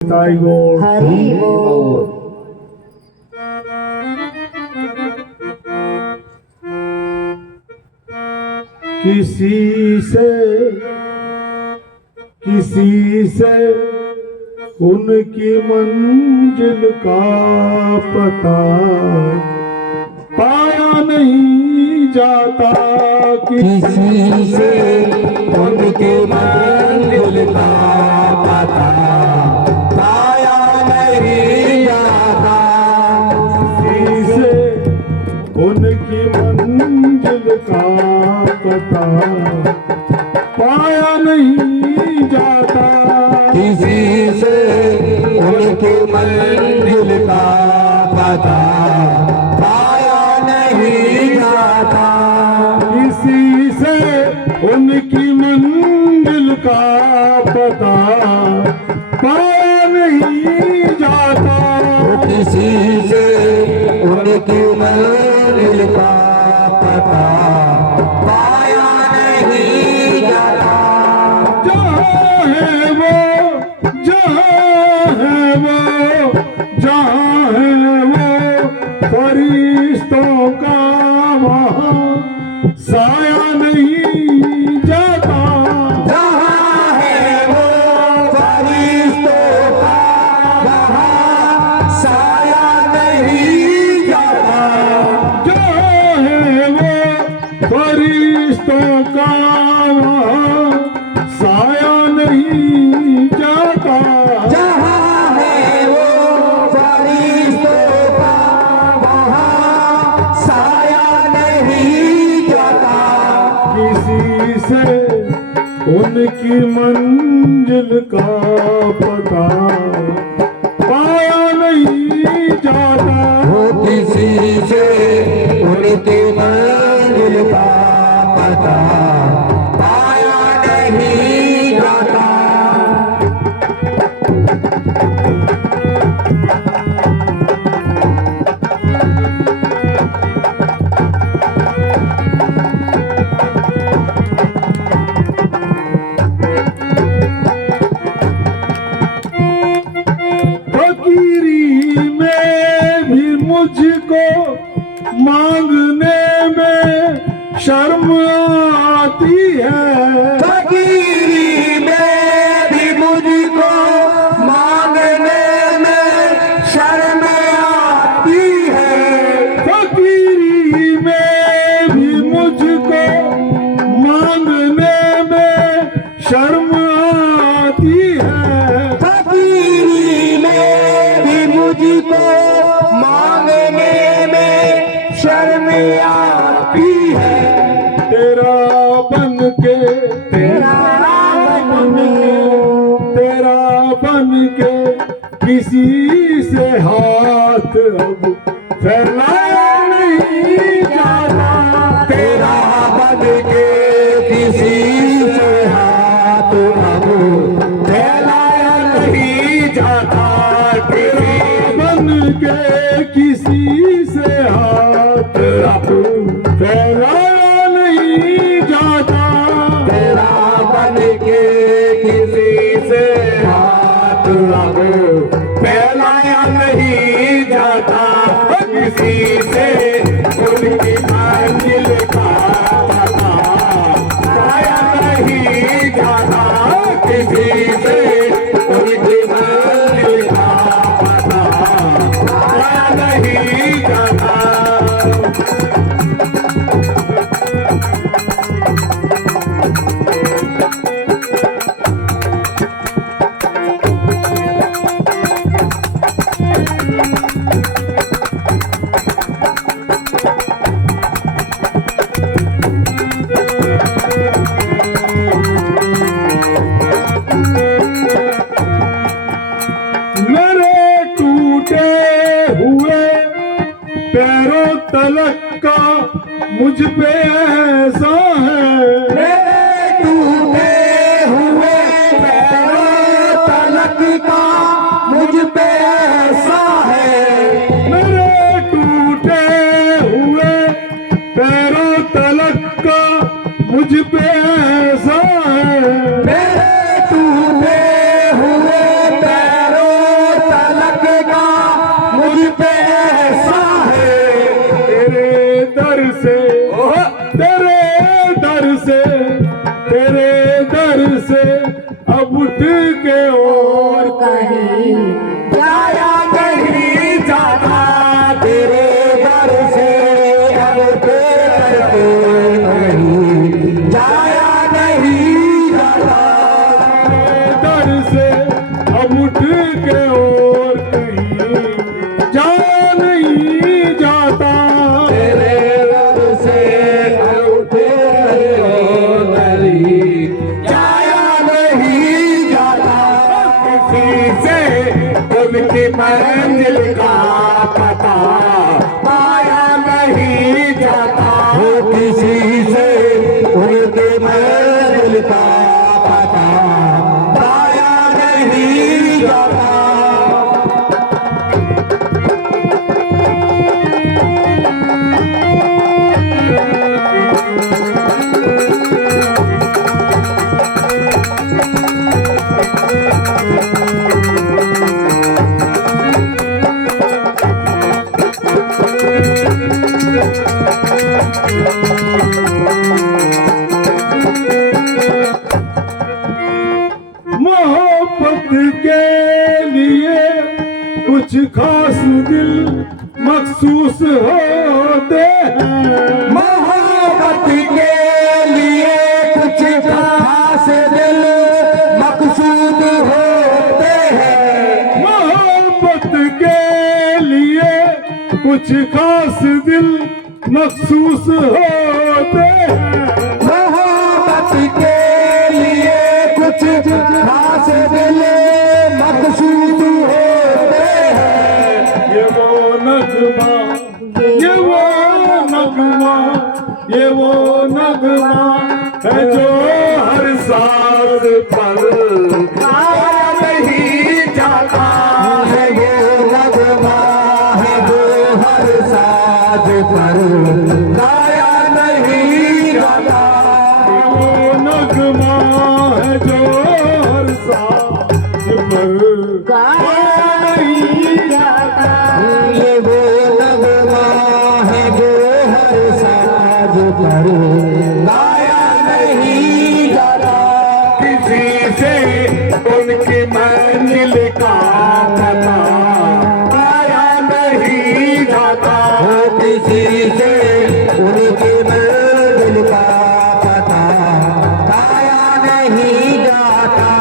हरि बोल। किसी से उनकी मंजिल का पता पाया नहीं जाता। किसी से उनकी मंजिल का पता पाया नहीं जाता। किसी से उनकी मंजिल का पता पाया नहीं जाता। किसी से उनकी मंजिल का पता पाया नहीं जाता। किसी से उनकी मंजिल का पता पाया नहीं जाता। किसी से उनकी मंजिल का पता पाया नहीं जाता। जहाँ है वो, जहाँ है वो, जहाँ है वो फरिश्तों का वहाँ साया नहीं जाता। जहाँ है वो फरिश्तों का वहाँ साया नहीं जाता। जहाँ है वो फरिश्तों का वहाँ साया नहीं जाता। जहाँ है वो फरिश्तों का वहाँ साया नहीं जाता। किसी से उनकी मंजिल का पता पाया नहीं जाता। वो किसी से उनकी मंजिल का पता पाया नहीं जाता। फकीरी में भी मुझको मांगने में शर्म आती है। फकीरी में भी मुझको मांगने में शर्म आती है। फकीरी में भी मुझको मांगने में शर्म आती है। फकीरी में भी मुझको मांगने में शर्म आती है। तेरा बन के, तेरा बन के किसी से हाथ अब फैलाया नहीं जाता। तेरा बन के किसी से हाथ अब फैलाया नहीं जाता। तेरा बन के किसी से हाथ अब फैलाया नहीं जाता। तेरा बन के किसी से हाथ अब फैलाया नहीं जाता। किसी से उनकी मंजिल का पता पाया नहीं जाता। किसी से उनकी मंजिल का पता पाया नहीं जाता। मेरे टूटे हुए पैरों तलक का मुझ पे ऐसा है। मेरे टूटे हुए पैरों तलक का मुझ पे ऐसा है। मेरे टूटे हुए पैरों तलक का मुझ पे ऐसा है। मेरे टूटे हुए पैरों नहीं जाया नहीं जाता तेरे दर से अब तेरे नहीं जाया नहीं जाता दर से अब उठ के और कहीं जा नहीं जाता तेरे दर से अब उठ के और कहीं जाया नहीं जाता किसी से उनकी मंजिल का पता पाया नहीं जाता किसी से उनकी मंजिल का पता पाया नहीं जाता मोहब्बत के लिए कुछ खास दिल मखसूस होते हैं मोहब्बत के लिए कुछ खास दिल मकसूद होते हैं मोहब्बत के लिए कुछ खास दिल मखसूस होते हैं मोहब्बत के लिए कुछ खास दिल मकसूद होते हैं ये वो नगमा ये वो नगमा ये वो नगमा है जो हर सांस पर गाया नहीं जाता है ये नगमा है जो हर साज पर गाया नहीं जाता वो नगमा है जो हर सांस पर गाया नहीं जाता ये वो नगमा है जो हर साज पर गाया नहीं जाता किसी से उनकी मंजिल का पता पाया नहीं जाता किसी से उनकी मंजिल का पता पाया नहीं जाता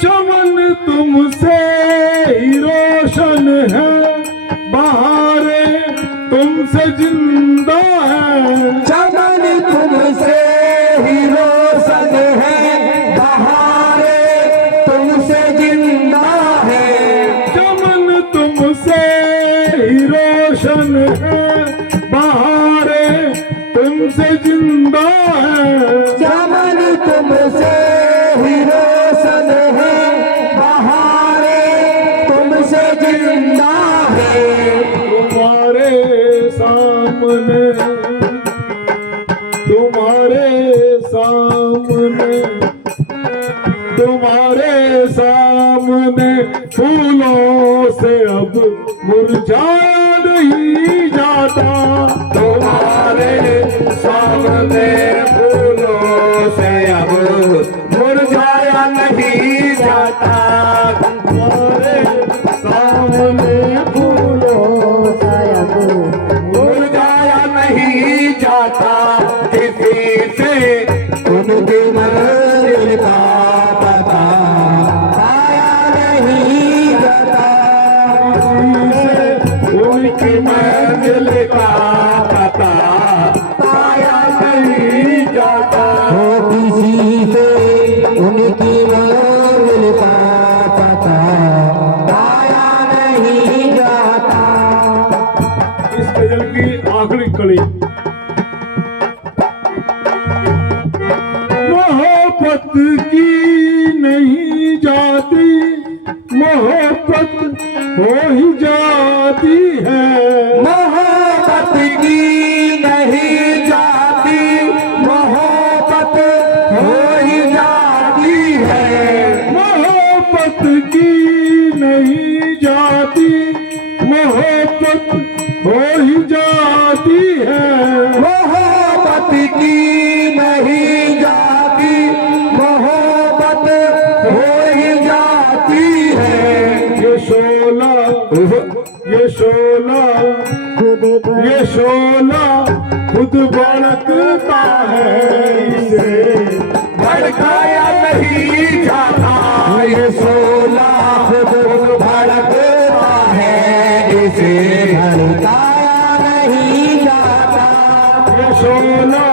चमन तुमसे ही रोशन है बहारें तुमसे जिंदा है चमन तुमसे ही रोशन है बहारे तुमसे जिंदा है चमन तुमसे ही रोशन है बहारें तुमसे जिंदा है चमन तुमसे ही रोशन है बहारे तुमसे जिंदा है तुम्हारे सामने तुम्हारे सामने तुम्हारे सामने फूलों से अब मुरझाया नहीं जाता तुम्हारे सामने फूलों से अब मुरझाया नहीं जाता तुम्हारे सामने फूलों से अब मुरझाया नहीं जाता किसी से उनकी मंजिल का पता पाया नहीं जाता उनकी मंजिल का पता पाया नहीं जाता किसी से उनकी मंजिल का पता पाया नहीं जाता इस गजल की आखिरी कड़ी मोहब्बत की नहीं जाती मोहब्बत हो ही जाती है मोहब्बत की नहीं जाती मोहब्बत हो ही जाती है हो ही जाती है, मोहब्बत की नहीं जाती, मोहब्बत हो ही जाती है। ये शोला ये शोला खुद भड़कता है, इसे भड़काया नहीं जाता, ये शोला खुद भड़कता है, इसे भड़काया नहीं जाता। ये शोला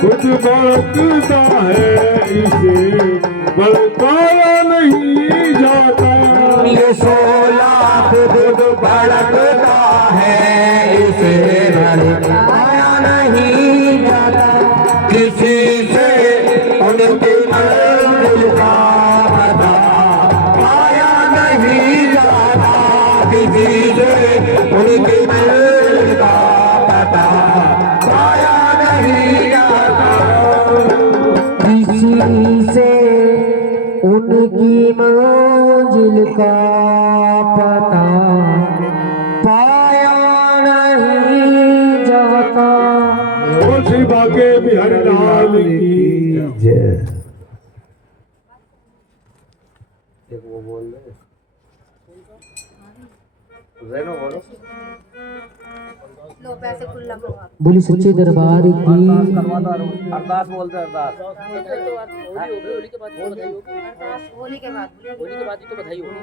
खुद भड़कता है, इसे भड़काया नहीं जाता। ये शोला खुद भड़कता है, इसे भड़काया नहीं जाता। किसी से उनकी मंजिल का पता पाया नहीं जाता, किसी से उनकी मंजिल का पता पाया नहीं जाता, किसी से उनकी मंजिल का पता पाया नहीं जाता। बोल श्री बाके बिहारी लाल की जय। लो पैसे खुला करवा बोली सच्चे दरबार की अरदास बोलते हैं, अरदास होली के बाद होली के बाद ही तो बधाई होगी,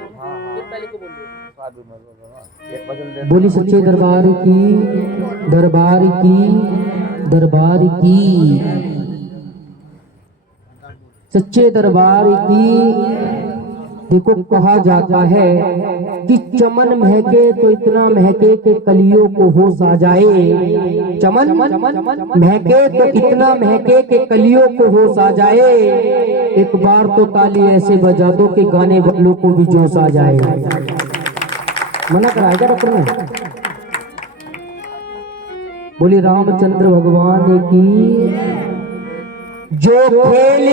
फिर पहले को बोल दो। बोली सच्चे दरबार की दरबार की दरबार की सच्चे दरबार की। देखो कहा जाता है कि चमन महके तो इतना महके कि कलियों को होश आ जाए। चमन महके तो इतना महके कि कलियों को होश आ जाए। एक बार तो ताली ऐसे बजा दो कि गाने वालों को भी जोश आ जाए। मना कराएगा डॉक्टर ने। बोली रामचंद्र भगवान की जो खेल